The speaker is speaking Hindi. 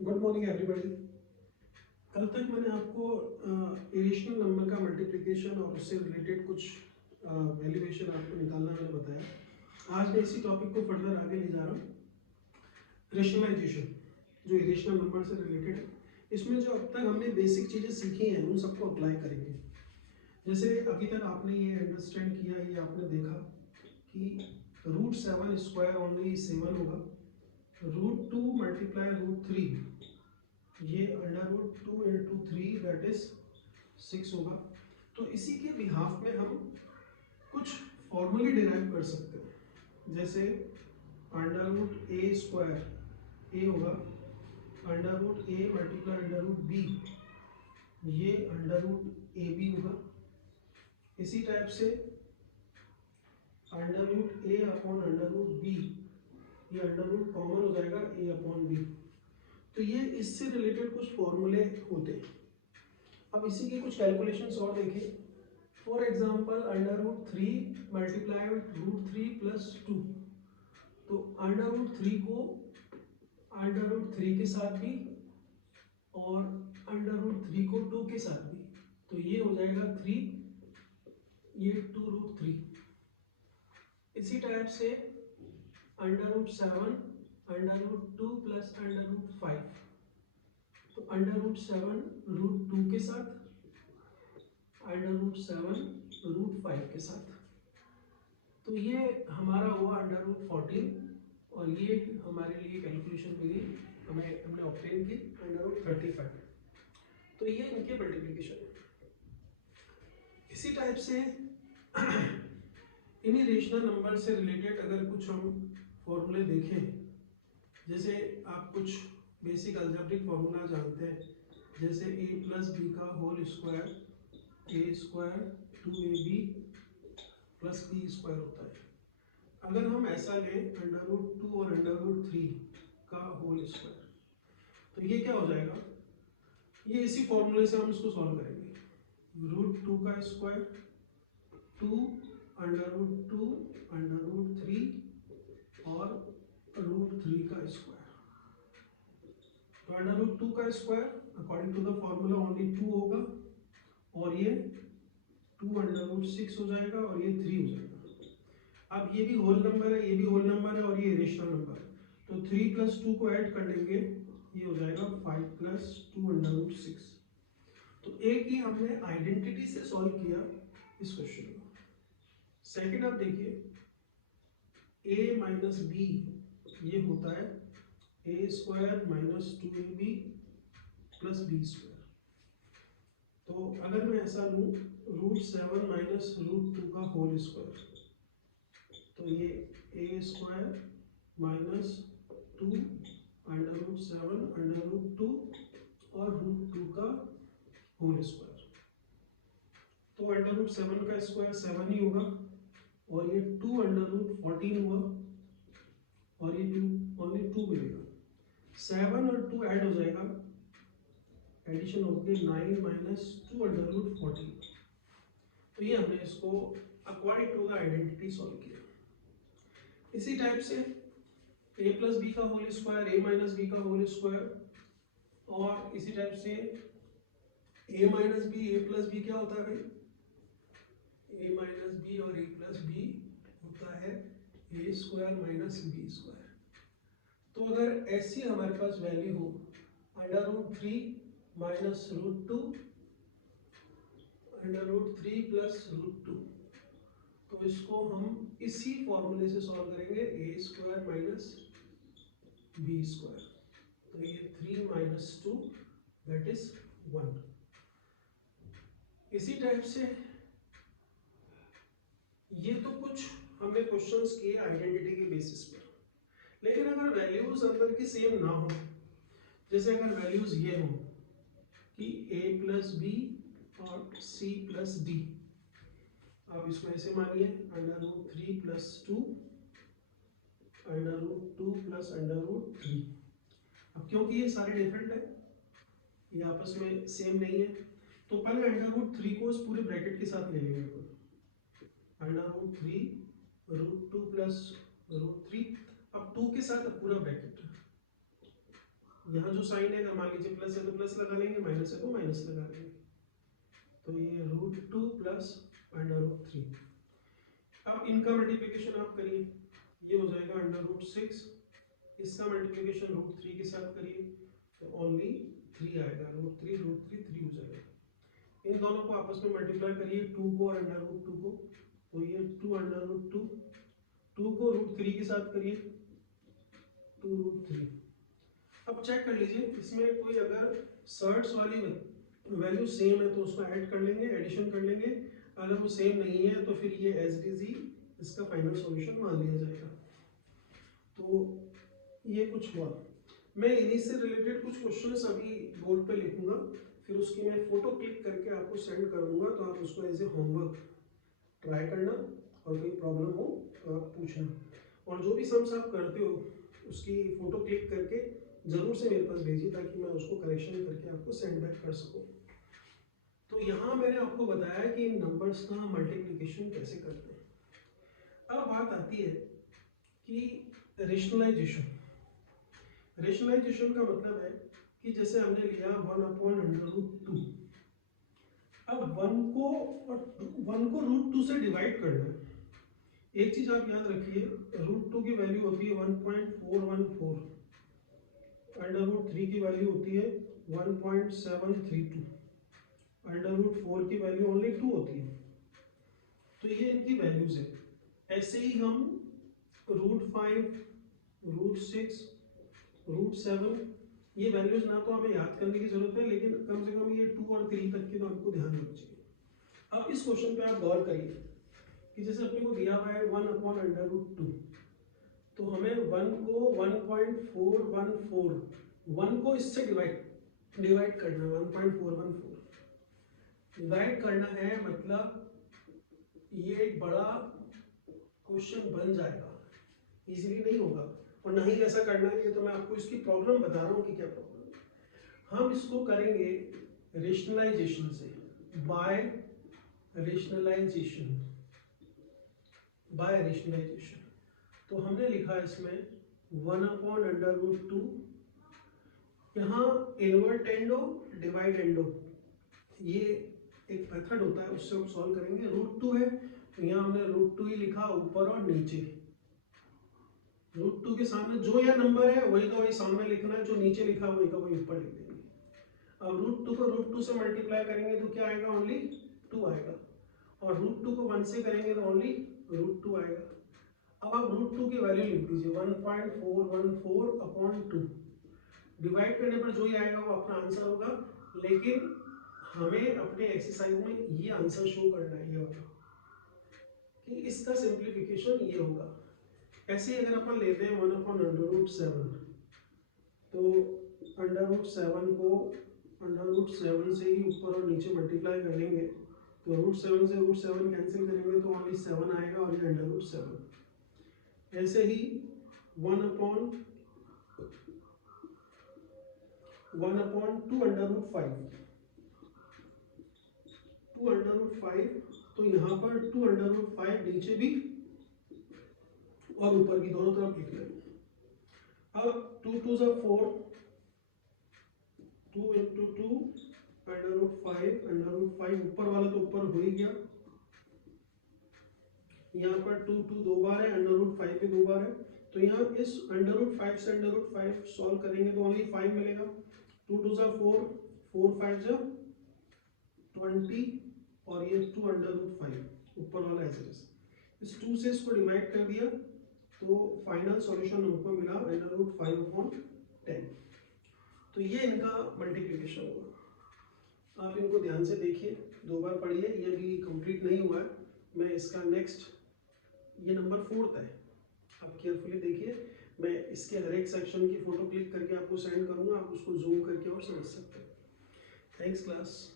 Good morning everybody. कल तक मैंने आपको इरेशनल नंबर का मल्टीप्लिकेशन और उससे रिलेटेड कुछ वैल्यूएशन आपको निकालना मैंने बताया। आज मैं इसी टॉपिक को फर्दर आगे ले जा रहा हूँ। रेशनलाइजेशन जो इरेशनल नंबर से रिलेटेड है, इसमें जो अब तक हमने बेसिक चीज़ें सीखी हैं उन सबको अप्लाई करेंगे। जैसे अभी तक आपने ये अंडरस्टैंड किया, ये आपने देखा कि √7² ओनली 7 होगा, √2 मल्टीप्लाई √3 ये √2 × 3 दैट इज 6 होगा। तो इसी के बिहाफ में हम कुछ फॉर्मूले डिराइव कर सकते हैं। जैसे √a² a होगा, √a मल्टीप्लाई √b ये √ab होगा। इसी टाइप से √a/√b ये अंडर कॉमन हो जाएगा a/b। तो ये इससे रिलेटेड कुछ फॉर्मूले होते हैं। अब इसी के कुछ कैलकुलेशंस और देखें। फॉर एग्जांपल √3 मल्टीप्लाई √3 + 2, तो √3 को √3 के साथ भी और √3 को 2 के साथ भी, तो ये हो जाएगा 3, ये 2√3। इसी टाइप से √7 √2 + √5, तो √7 √2 के साथ, √7 √5 के साथ, तो ये हमारा हुआ √14। और ये हमारे लिए कैलकुलेशन मिली, हमने ऑब्टेन की √35। तो ये इनके मल्टीप्लिकेशन है। इसी टाइप से इन्हीं रेशनल नंबर से रिलेटेड अगर कुछ हम फॉर्मूले देखें, जैसे आप कुछ बेसिक अलजेब्रिक फॉर्मूला जानते हैं, जैसे a + b का whole square a² 2ab + b² होता है। अगर हम ऐसा लें √2 और √3 का होल स्क्वायर, तो ये क्या हो जाएगा, ये इसी फॉर्मूले से हम इसको सॉल्व करेंगे। √2 का स्क्वायर 2 √2 √3 और √3 का स्क्वायर। तो √2 का square according to the formula only 2 होगा, और ये 2√6 हो जाएगा, और ये 3 हो जाएगा। अब ये भी होल नंबर है, ये भी होल नंबर है, और ये रेशनल नंबर है, तो 3 + 2 को ऐड कर लेंगे, ये हो जाएगा 5 + 2√6। तो एक ही हमने आइडेंटिटी से सॉल्व किया इस क्वेश्चन को। सेकंड आप देखिए, a - b ये होता है a² - 2ab + b²। तो अगर मैं ऐसा लूँ √7 - √2 का होल स्क्वायर, तो ये a² - 2 √7 √2 और √2 का होल स्क्वायर। तो √7 का स्क्वायर 7 ही होगा, और ये 2√14 हुआ, और ये 2 ओनली 2 मिलेगा। 7 और 2 ऐड हो जाएगा, एडिशन होगी 9 - 2√14। तो ये हमने इसको according to the identity solve किया। इसी टाइप से a + b का होल स्क्वायर, a - b का होल स्क्वायर, और इसी टाइप से a - b a + b क्या होता है भाई, a - b और a + b होता है a² - b²। तो अगर ऐसी हमारे पास वैल्यू हो √3 - √2 √3 + √2, तो इसको हम इसी फॉर्मूले से सॉल्व करेंगे, a² - b²। तो ये 3 - 2 दैट इज 1। इसी टाइप से ये तो कुछ हमने क्वेश्चंस किए आइडेंटिटी के बेसिस पर, लेकिन अगर वैल्यूज अंदर की सेम ना हो, जैसे अगर वैल्यूज ये हो कि a + b और c + d, अब इसको ऐसे मानिए √3 + 2 √2 + √3। अब क्योंकि ये सारे डिफरेंट है, ये आपस में सेम नहीं है, तो पहले √3 को इस पूरे ब्रैकेट के साथ ले लेंगे। √3 √2 + √3, अब 2 के साथ पूरा ब्रैकेट, यहाँ जो साइन है अगर मान लीजिए प्लस है तो प्लस लगा लेंगे, माइनस है तो माइनस लगा लेंगे। तो ये √2 प्लस √3। अब इनका मल्टीप्लिकेशन आप करिए, ये हो जाएगा √6, इसका मल्टीप्लिकेशन √3 के साथ करिए तो ओनली 3 आएगा, √3 3 हो जाएगा। इन दोनों को आपस में मल्टीप्लाई करिए, 2 को और √2 को, तो ये 2 √2, 2 को √3 के साथ करिए 2√3। अब चेक कर लीजिए इसमें कोई अगर सर्ट्स वाली वैल्यू सेम है तो उसको ऐड कर लेंगे, एडिशन कर लेंगे, अगर वो सेम नहीं है तो फिर ये एज इट इज ही इसका फाइनल सॉल्यूशन मान लिया जाएगा। तो ये कुछ हुआ। मैं इन्हीं से रिलेटेड कुछ क्वेश्चंस अभी बोर्ड पे लिखूंगा, फिर उसकी मैं फोटो क्लिक करके आपको सेंड कर दूंगा, तो आप उसको एज ए होमवर्क ट्राई करना और कोई प्रॉब्लम हो तो आप पूछना। और जो भी सम्स आप करते हो उसकी फोटो क्लिक करके जरूर से मेरे पास भेजिए ताकि मैं उसको करेक्शन करके आपको सेंड बैक कर सकूं। तो यहाँ मैंने आपको बताया कि इन नंबर्स का मल्टीप्लिकेशन कैसे करते हैं। अब बात आती है कि रेशनलाइजेशन। रेशनलाइजेशन का मतलब है कि जैसे हमने लिया 1/√2, अब 1 को √2 से डिवाइड करना है। एक चीज आप याद रखिए, √2 की वैल्यू होती है 1.414, √3 की वैल्यू होती है 1.732, √4 की वैल्यू ओनली 2 होती है। तो ये इनकी वैल्यूज है। ऐसे ही हम √5, √6, √7, ये वैल्यूज ना तो हमें याद करने की जरूरत है, लेकिन कम से कम ये 2 और 3 तक के तो हमको ध्यान रखना चाहिए। अब इस क्वेश्चन पे आप गौर करिए कि जैसे अपने को दिया हुआ है 1/√2, तो हमें 1 को 1.414, 1 को इससे डिवाइड करना है, 1.414 डिवाइड करना है, मतलब ये एक बड़ा क्वेश्चन बन जाएगा, इजीली नहीं होगा। और नहीं कैसा करना है ये तो मैं आपको इसकी प्रॉब्लम बता रहा हूँ कि क्या प्रॉब्लम है। हम इसको करेंगे रेशनलाइजेशन से, बाय रेशनलाइजेशन, बाय रेशनलाइजेशन। तो हमने लिखा इसमें 1/√2, यहाँ इनवर्ट एंडो डिवाइड एंडो, ये एक मेथड होता है, उससे हम सॉल्व करेंगे। √2 है तो यहाँ हमने √2 ही लिखा ऊपर और नीचे। √2 के सामने जो यह नंबर है वही का वही सामने लिखना है, जो नीचे लिखा वही का वही ऊपर लिख देंगे। अब √2 को √2 से मल्टीप्लाई करेंगे तो क्या आएगा, ओनली 2 आएगा, और √2 को 1 से करेंगे तो ओनली √2 आएगा। अब आप √2 की वैल्यू लिख दीजिए 1.414/2, डिवाइड करने पर जो ही आएगा वो अपना आंसर होगा, लेकिन हमें अपने एक्सरसाइज में ये आंसर शो करना है, ये वाला, कि इसका सिंप्लीफिकेशन ये होगा। ऐसे ही अगर अपन लेते हैं 1/√7, तो √7 को √7 से ही ऊपर और नीचे मल्टीप्लाई कर लेंगे, तो √7 से √7 कैंसिल करेंगे तो ओनली 7 आएगा और ये √7। ऐसे ही 1/2 2/5, तो यहाँ पर 2/5 नीचे भी और ऊपर की दोनों तरफ लिख लेंगे। अब 2 2 4, 2 × 2 √5 ऊपर वाला तो ऊपर हो ही गया, यहाँ पर 2 2 दो बार है, √5 भी 2 बार है, तो यहाँ इस √5 से √5 सॉल्व करेंगे तो ओनली 5 मिलेगा। 2 2 4, 4 5 20, और ये 2/5 ऊपर वाला ऐसे इस 2 से इसको डिवाइड कर दिया तो फाइनल सॉल्यूशन हमको मिला √5/10। तो ये इनका मल्टीप्लिकेशन होगा। आप इनको ध्यान से देखिए, 2 बार पढ़िए, ये भी कंप्लीट नहीं हुआ है। मैं इसका नेक्स्ट, ये नंबर 4 है, आप केयरफुली देखिए। मैं इसके हर एक सेक्शन की फोटो क्लिक करके आपको सेंड करूंगा, आप उसको जूम करके और समझ सकते हैं। Thanks class.